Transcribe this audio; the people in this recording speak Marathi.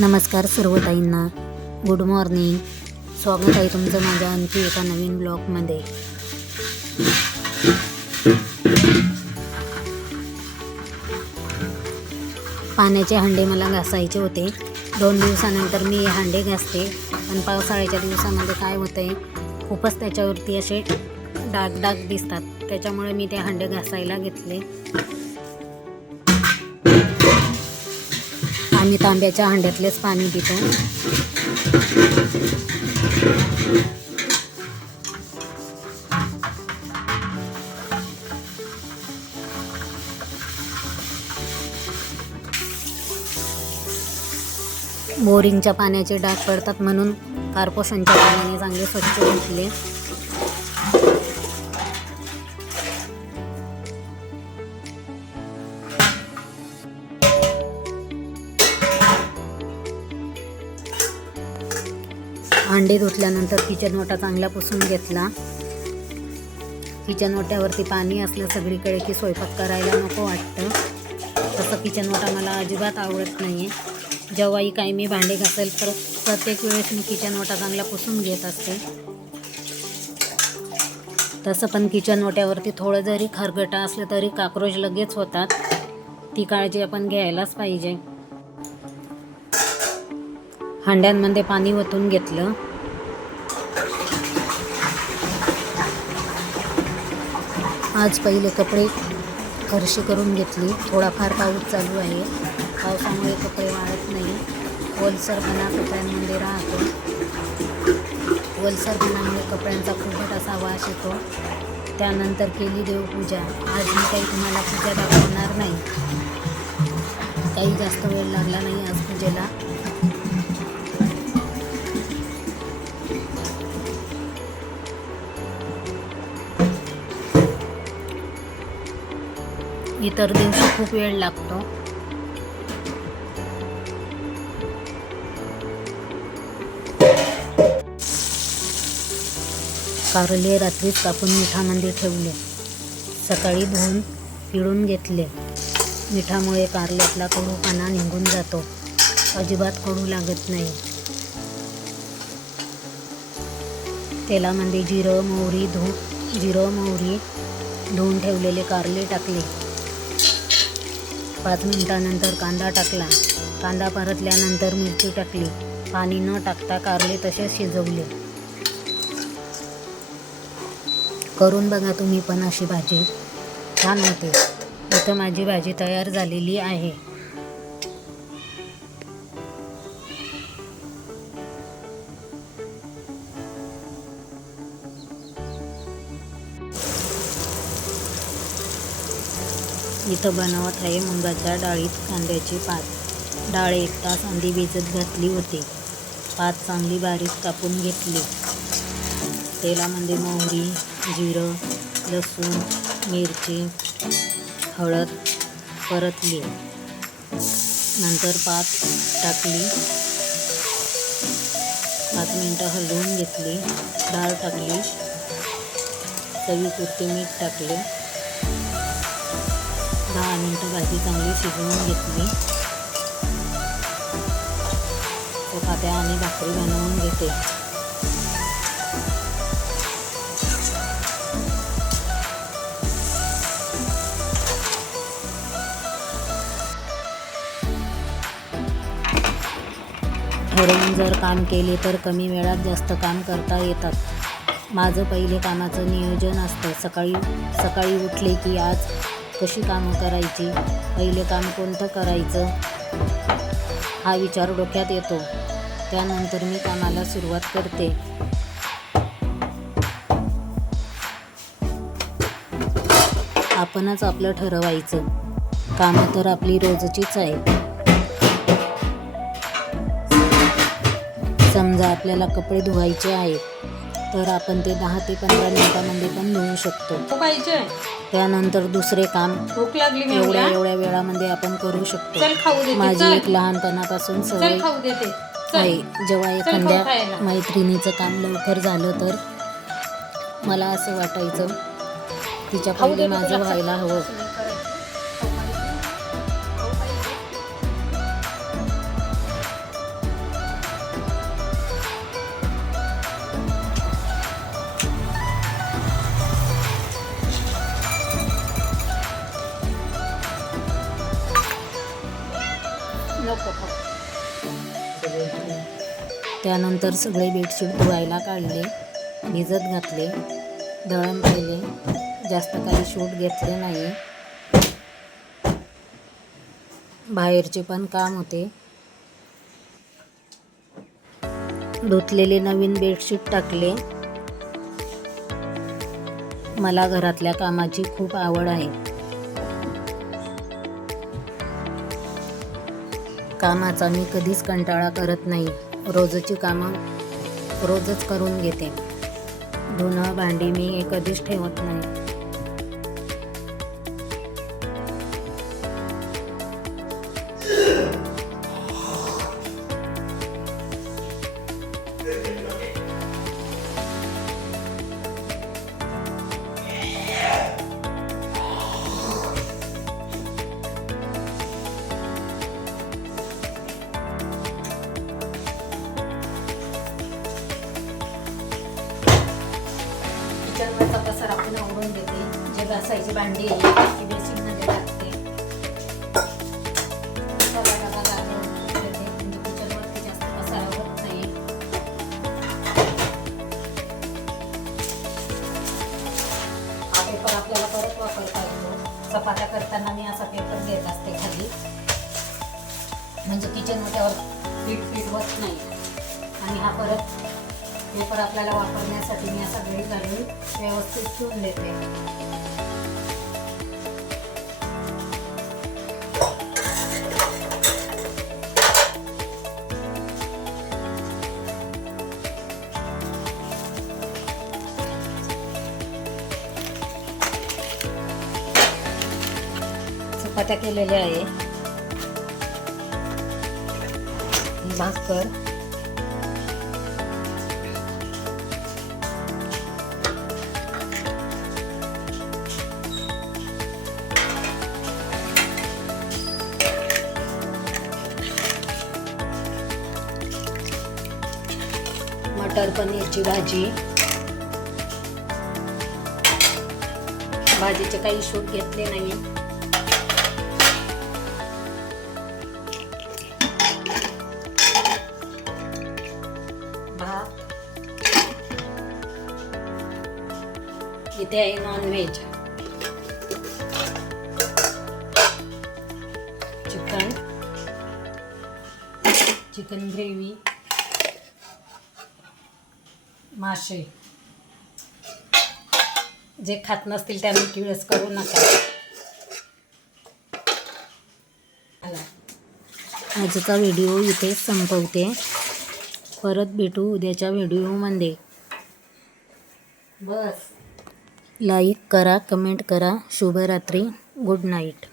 नमस्कार सर्व ताईंना. गुड मॉर्निंग स्वागत आहे तुमचं माझ्या आणखी एका नवीन ब्लॉगमध्ये पाण्याचे हांडे मला घासायचे होते. दोन दिवसानंतर मी हे हांडे घासते. पण पावसाळ्याच्या दिवसामध्ये काय होतं आहे खूपच त्याच्यावरती असे डाग डाग दिसतात. त्याच्यामुळे मी ते हांडे घासायला घेतले. मी तांब्याच्या हंड्यातलेच पाणी पितो. बोरिंगच्या पाण्याचे डाग पडतात म्हणून कार्पोशनच्या पाण्याने चांगले स्वच्छ घेतले अंडे धुतल्यानंतर किचन ओटा चांगला पुसून घेतला. किचन ओट्यावरती पाणी असलं सगळीकडे की स्वयंपाक करायला नको वाटतं. तसं किचन ओटा मला अजिबात आवडत नाही आहे जेव्हाही काही मी भांडे घासेल तर प्रत्येक वेळेस मी किचन ओटा चांगला पुसून घेत असते. तसं पण किचन ओट्यावरती थोडं जरी खरगटा असलं तरी काक्रोच लगेच होतात. ती काळजी आपण घ्यायलाच पाहिजे. हांड्यांमध्ये पाणी ओतून घेतलं. आज पहिले कपडे फरशी करून घेतली. थोडाफार पाऊस चालू आहे. पावसामुळे कपडे वाळत नाही. ओलसरपणा कपड्यांमध्ये राहतो. ओलसरपणामुळे कपड्यांचा खूपच असा वास येतो. त्यानंतर केली देवपूजा. आज मी काही तुम्हाला पूजा दाखवणार नाही. काही जास्त वेळ लागला नाही आज पूजेला. इतर दिवशी खूप वेळ लागतो. कारले रात्रीच कापून मिठामध्ये ठेवले. सकाळी धुवून पिळून घेतले. मिठामुळे कारल्यातला कडूपणा निघून जातो. अजिबात कडू लागत नाही. तेलामध्ये जिरं मोहरी धू जिरं मोहरी धुवून ठेवलेले कारले टाकले. पाच मिनटानंतर कांदा टाकला. कांदा परतल्यानंतर मिरची टाकली. पाणी न टाकता कारले तसेच शिजवले. करून बघा तुम्ही पण अशी भाजी छान होते. इथं माझी भाजी तयार झालेली आहे. इथं बनवत आहे. मुंगाच्या डाळीत कांद्याची पात. डाळ एक तास अंडी भिजत घातली होती. पात चांगली बारीक कापून घेतली. तेलामध्ये मोहरी जिरं लसूण मिरची हळद परतली. नंतर पात टाकली. पाच मिनटं हलवून घेतली. डाळ टाकली. चवीपुरते मीठ टाकले. दहा मिनटं भाजी चांगली शिजवून घेतली. चपात्या आणि भाकरी बनवून घेते. ठरवून जर काम केले तर कमी वेळात जास्त काम करता येतात. माझं पहिले कामाचं नियोजन असतं. सकाळी सकाळी उठले की आज कशी कामं करायची? पहिले काम कोणतं करायचं? हा विचार डोक्यात येतो. त्यानंतर मी कामाला सुरुवात करते. आपणच आपलं ठरवायचं. कामं तर आपली रोजचीच आहे. समजा आपल्याला कपडे धुवायचे आहेत तर आपण ते दहा ते पंधरा मिनिटांमध्ये पण धुवू शकतो. हो, पाहिजे. त्यानंतर दुसरे काम भूक लागली एवढ्या एवढ्या? वेळामध्ये आपण करू शकतो. माझी एक लहानपणापासून सवय आहे. जेव्हा एखाद्या. मैत्रिणीचं काम लवकर झालं तर मला असं वाटायचं तिच्या पहिले माझं. व्हायला हवं. त्यानंतर सगळे बेडशीट धुवायला काढले भिजत घातले दळण केले जास्त काही शूट घेतले नाही. बाहेरचे पण काम होते. धुतलेले नवीन बेडशीट टाकले. मला घरातल्या कामाची खूप आवड आहे. कामाचा मी कधीच कंटाळा करत नाही. रोजची कामं रोजच करून घेते. धुणं भांडी मी कधीच ठेवत नाही. किचनवरचा पसारा आपण आवरून घेते. जे घासायची भांडी आहे ती बेसिनमध्ये टाकते. सगळा म्हणजे किचनवरती जास्त पसारा होत नाही. हा पेपर आपल्याला परत वापरता येतो. चपात्या करताना मी असा पेपर घेत असते खाली. म्हणजे किचन त्यावर पीठ पीठ होत नाही. आणि हा परत पेपर आपल्याला वापरण्यासाठी मी असा वेळ घालून व्यवस्थित ठेवून देते. चपात्या केलेल्या आहे. भाकर. मटर पनीरची भाजी. भाजीचे काही शूट घेतले नाही भात. इथे आहे नॉनव्हेज चिकन. Chicken gravy. मासे. जे खात नसतील त्यांनी किळस करू नका. आजचा व्हिडिओ इथे संपवते. परत भेटू उद्याच्या व्हिडिओमध्ये बस. लाईक करा कमेंट करा. शुभरात्री. Good night.